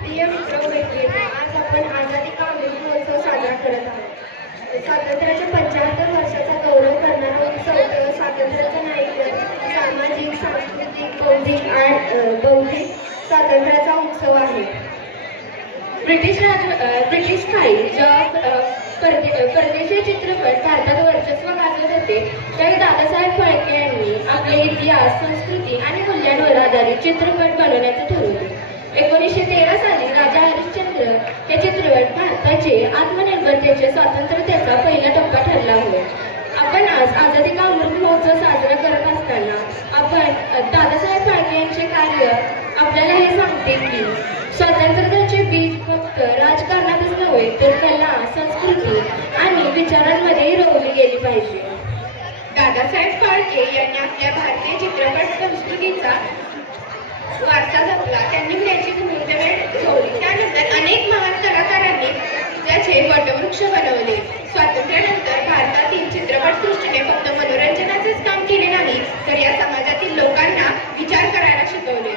प्रिय मित्र-मैत्रिणींनो, आज आपण आझादी का अमृत महोत्सव साजरा करत आहोत. स्वातंत्र्याच्या 75 वर्षाचा गौरव करणारा उत्सव केवळ स्वातंत्र्याचा नाही तर सामाजिक, सांस्कृतिक, बौद्धिक स्वातंत्र्याचा उत्सव आहे. ब्रिटिशकाळी परदेशी चित्रपट भारतात वर्चस्व गाजवत होते त्यावेळी दादासाहेब फाळके यांनी आपले इतिहास, संस्कृती आणि मूल्यांवर आधारित चित्रपट बनवण्याचे ठरवले. 1913 साली राजा हरिश्चंद्र हे चित्रपट भारताचे आत्मनिर्भरतेचे स्वातंत्र्याचा पहिला टप्पा ठरला होय. आपण आज आझादी का अमृत महोत्सव साजरा करत असताना आपण दादासाहेब फाळके यांचे कार्य आपल्याला हे सांगते की स्वातंत्र्याचे बीज फक्त राजकारणातच नव्हे तर कला, संस्कृती आणि विचारांमध्येही रोवली गेली पाहिजे. दादासाहेब फाळके यांनी आपल्या भारतीय चित्रपट संस्कृतीचा वारसा जपला. त्यांनी त्याची भूमिका ठेवली. त्यानंतर अनेक महान कलाकारांनी त्याचे वटवृक्ष बनवले. स्वातंत्र्यानंतर भारतातील चित्रपटसृष्टीने फक्त मनोरंजनाचेच काम केले नाही तर या समाजातील लोकांना विचार करायला शिकवले.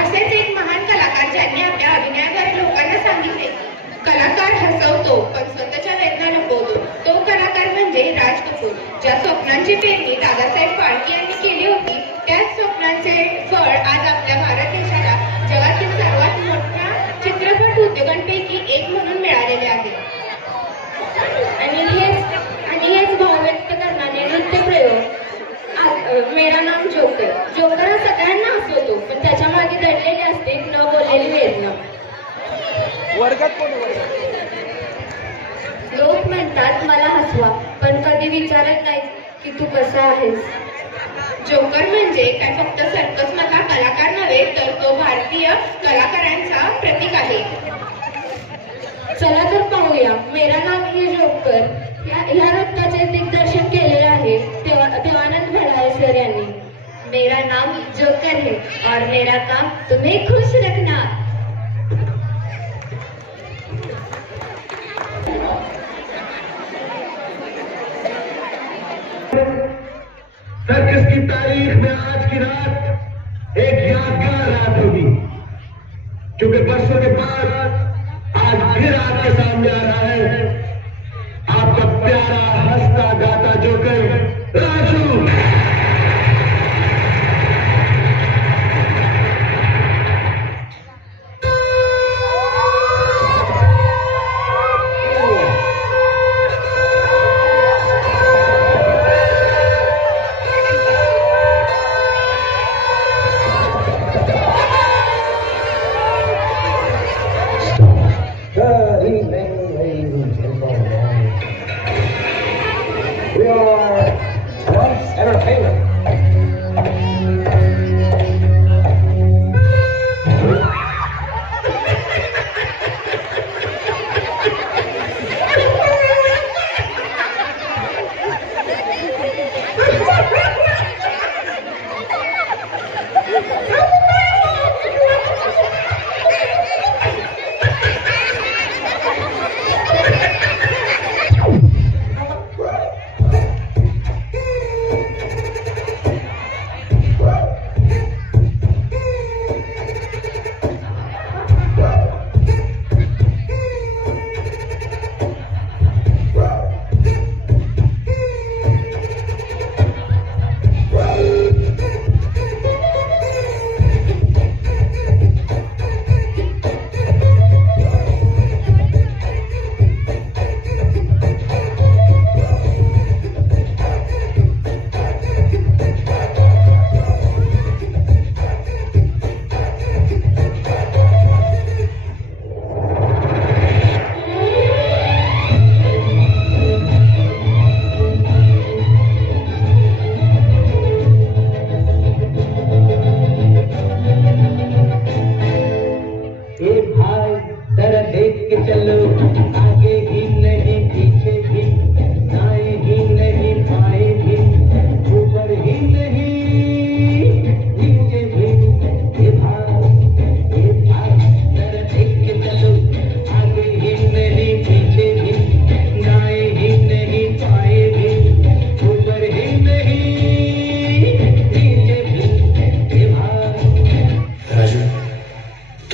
असेच एक महान कलाकार ज्यांनी आपल्या अभिनयाद्वारे लोकांना सांगितले कलाकार हसवतो पण स्वतःच्या वेदना लपवतो. तो कलाकार म्हणजे राज कपूर. ज्या स्वप्नांची पेरणी दादासाहेब फाळके यांनी केली होती त्याच स्वप्नांचे फळ आज आपल्या भारत देशाला जगातील सर्वात मोठ्या चित्रपट उद्योगांपैकी एक म्हणून मिळालेले आहे. आणि हेच भाव व्यक्त करणारे नृत्य प्रयोग मेरा नाम जोकर. जोकर हा सगळ्यांना हसवतो पण त्याच्या मागे दडलेली असते न बोललेली वेदना. लोक म्हणतात मला हसवा पण कधी विचारत नाही की तू कसा आहेस. जोकर म्हणजे काय फक्त सर्कस मधला कलाकार नव्हे तर तो भारतीय कलाकारांचा प्रतीक आहे. चला तर पाहूया मेरा नाम ही जोकर ह्या नृत्याचे दिग्दर्शन केलेले आहे देवानंद भडाळे सर यांनी. मेरा नाम जोकर है और मेरा काम तुम्हें खुश रखना. सर्कस की तारीख में आज की रात एक यादगार रात होगी क्योंकि बरसों के बाद आज फिर आपके सामने आ रहा है आपका प्यारा हंसता गाता joker Raju. We are Once Entertainment.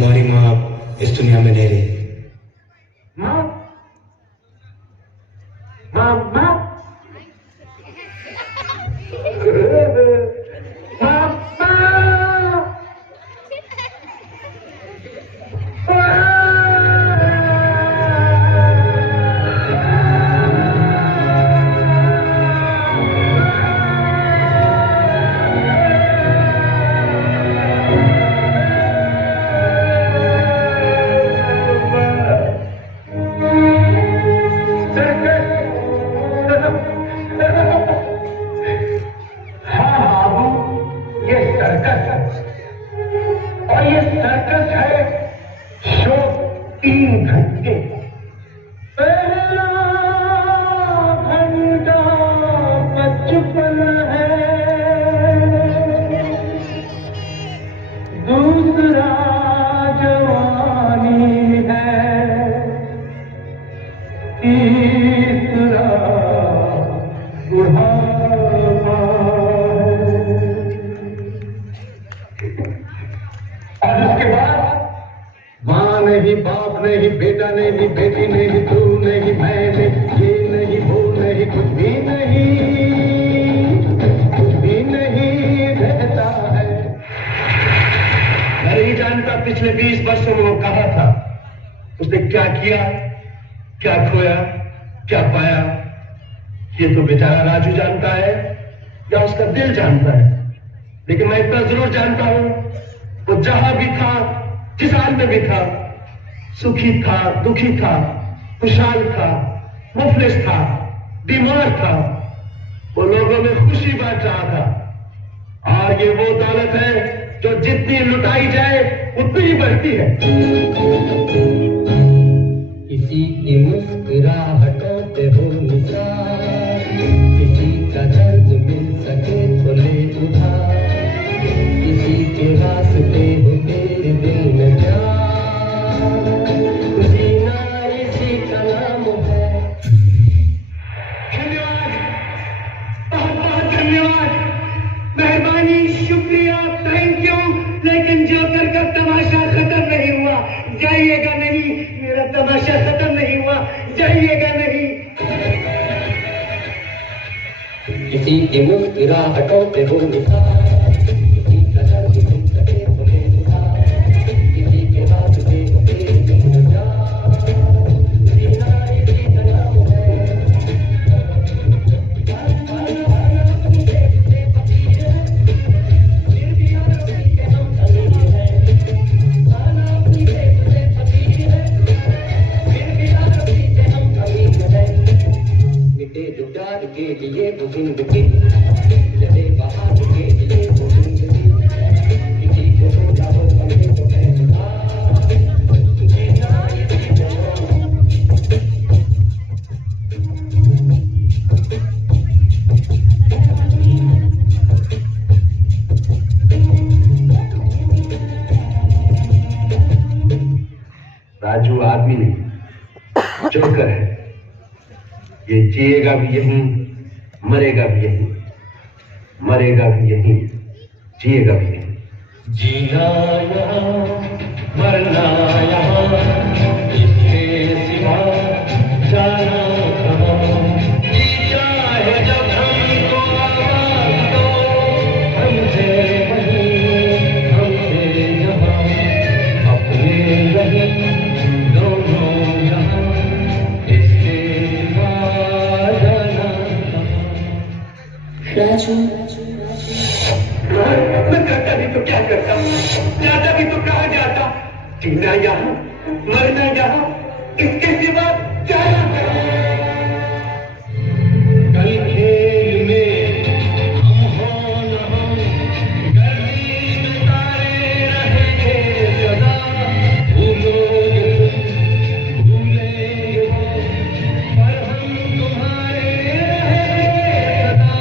तुम्हारी माँ इस दुनिया में नहीं रही। माँ माँ माँ और ये सर्कस है शो 3 घंटे। पहला घंटा बचपन है, दूसरा जवानी है, तीसरा बुढ़ापा है। और उसके बाद माँ नहीं, बाप नहीं, बेटा नहीं, बेटी नहीं, तू नहीं, मैं नहीं, ये नहीं, वो नहीं, कुछ भी नहीं रहता है। मैं नहीं जानता पिछले 20 वर्षों में वो कहा था, उसने क्या किया, क्या खोया, क्या पाया, ये तो बेचारा राजू जानता है या उसका दिल जानता है। लेकिन मैं इतना जरूर जानता हूं, वो जहां भी था, जिस हाल में भी था, सुखी था, दुखी था, खुशहाल था, मुफलिस था, बीमार था, वो लोगों में खुशी बांट रहा था। और ये वो दौलत है जो जितनी लुटाई जाए उतनी ही बढ़ती है। किसी की मुस्कुराहटों पे हो निसार, किसी का दर्द मिल सके तो ले उधार, किसी के रास्ते हो तेरे दिल में प्यार, जीना इसी का नाम है। धन्यवाद, बहुत बहुत धन्यवाद, मेहरबानी, शुक्रिया, थैंक यू। लेकिन जोकर का तमाशा खत्म नहीं हुआ, जाइएगा नहीं, मेरा तमाशा खत्म नहीं हुआ, जाइएगा नहीं। किसी की मुस्कुराहटों पे हो निसार, किसी का दर्द मिल सके तो ले उधार, किसी के रास्ते हो तेरे दिल में प्यार, जीना इसी का नाम है। मिटे जो प्यार के लिए वो जिंदगी, चले बाहर के लिए वो जिंदगी, किसी को हो जाओ बंदे को पहचान, जीना इसी का नाम। राजू आदमी नहीं, जोकर है। ये जिएगा भी यहीं, मरेगा भी यहीं, मरेगा भी यहीं, जिएगा भी यहीं। जीना यहाँ, मरना यहाँ, इसके सिवा जाना कहाँ। जी चाहे जब हमको आवाज़ दो, हमसे वहीं, हमसे यहाँ, अपने यहीं, दोनों यहाँ, इसके सिवा जाना कहाँ। राजू, मैं करता भी तो क्या करता, जाता भी तो कहाँ जाता, जीना यहाँ, मरना यहाँ, इसके सिवा जाना कहाँ। कल खेल में हम हो न हो, गर्मी में तारे रहेंगे सदा, भूलोगे तुम, भूलेंगे वो, पर हम तुम्हारे रहेंगे सदा,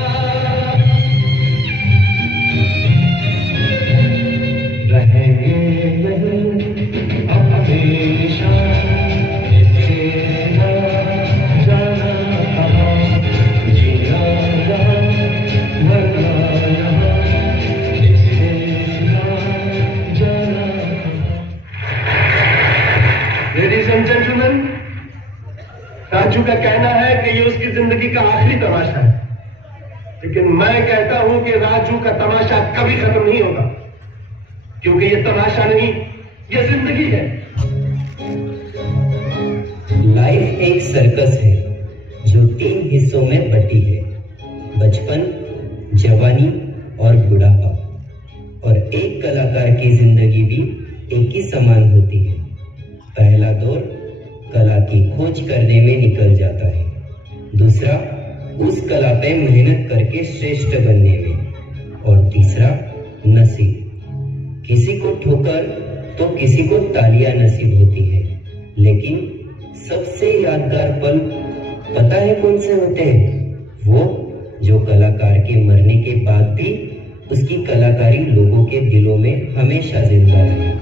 रहेंगे यहीं अपने निशान, इसके राजू का कहना है कि ये उसकी जिंदगी का आखिरी तमाशा है, लेकिन मैं कहता हूं कि राजू का तमाशा कभी खत्म नहीं होगा, क्योंकि ये तमाशा नहीं, ये जिंदगी है। लाइफ एक सर्कस है जो 3 हिस्सों में बटी है, बचपन, जवानी और बुढ़ापा। और एक कलाकार की जिंदगी भी एक ही समान होती है। पहला दौर कला की खोज करने में निकल जाता है, दूसरा उस कला पे मेहनत करके श्रेष्ठ बनने में, और तीसरा नसीब। किसी को ठोकर तो किसी को तालियां नसीब होती है, लेकिन सबसे यादगार पल पता है कौन से होते हैं? वो जो कलाकार के मरने के बाद भी उसकी कलाकारी लोगों के दिलों में हमेशा जिंदा रहे।